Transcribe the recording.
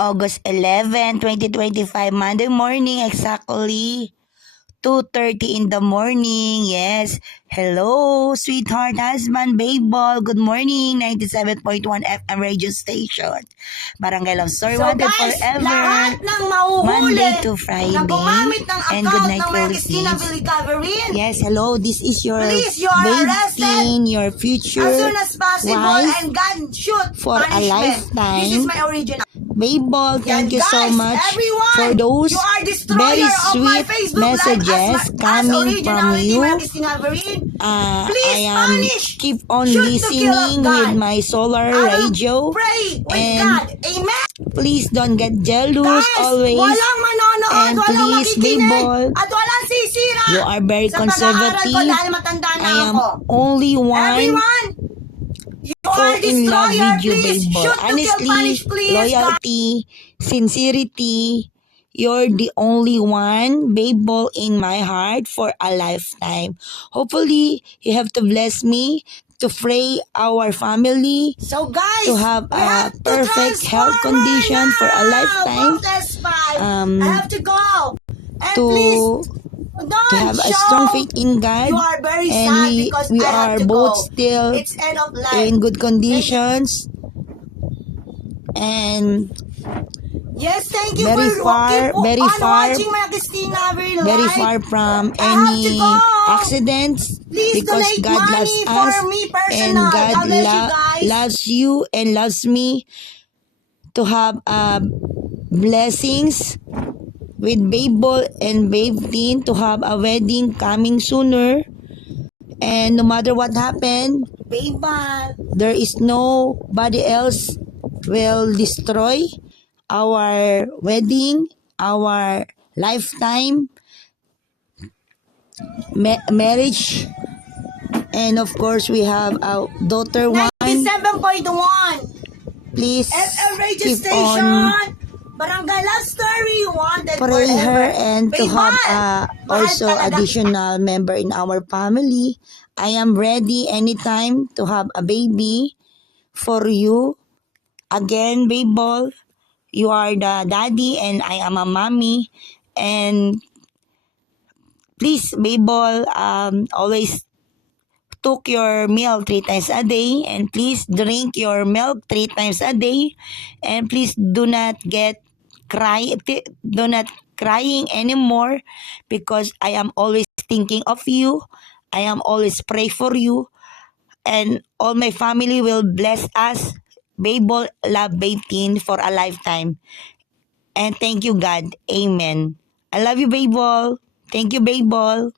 August 11, 2025, Monday morning, exactly 2:30 in the morning. Yes. Hello, sweetheart, husband, babe ball. Good morning, 97.1 FM radio station. Barangay Love Story, So wanted guys, forever. lahat ng mahuhuli Monday to Friday. na gumamit ng And good account night, ng Christina Philippines. Villicaverin, Yes, hello. This is your please, you are arrested dating, your future as soon as possible wife and God shoot for a punishment. lifetime. This is my original. Babel, thank you so Guys, much everyone, for those you are destroyer very of my sweet Facebook messages live coming as from you. Christina Villicaverin. I Please am punish. keep on Shoot to listening kill of God. with my solar I will radio. Pray with And God. Amen. please don't get jealous Guys, always. walang manonood, And walang please, makikinig, Babel, at walang sisira. you are very Sa pag-aaral conservative. ko dahil matanda na I am ako. only one Everyone, you fall are in love destroyer. with you, Please Babel. shoot to kill, Honestly, punish, please. loyalty, sincerity, you're the only one, Babel, in my heart for a lifetime. Hopefully, you have to bless me to pray our family So guys, to have we a have to perfect transform health condition right for a now. lifetime. Protest 5. Um, I have to go. And to please, to don't have a show strong faith in God, you are very and sad because we I have are to both go. still It's end of life. in good conditions, and Yes, thank you very for far, keep very on far, watching my Christina Villicaverin very live. far from I have to any go. accidents, Please because donate God money loves for us, me and personal. God God bless you guys. loves you and loves me to have blessings with Babel and Babe Teen to have a wedding coming sooner. And no matter what happened, Babel. there is nobody else will destroy our wedding, our lifetime marriage. And of course, we have our daughter one. 97.1 Please FM radio keep station. on Barangay Love Story, wanted pray forever. her and to Babel, have mahal also talaga. additional member in our family. I am ready anytime to have a baby for you. Again, Babel, you are the daddy and I am a mommy. And please, Babel, always took your milk 3 times a day, and please drink your milk 3 times a day, and please do not crying anymore, because I am always thinking of you. I am always pray for you, and all my family will bless us. Babel love Babe Teen for a lifetime. And thank you, God. Amen. I love you, Babel. Thank you, Babel.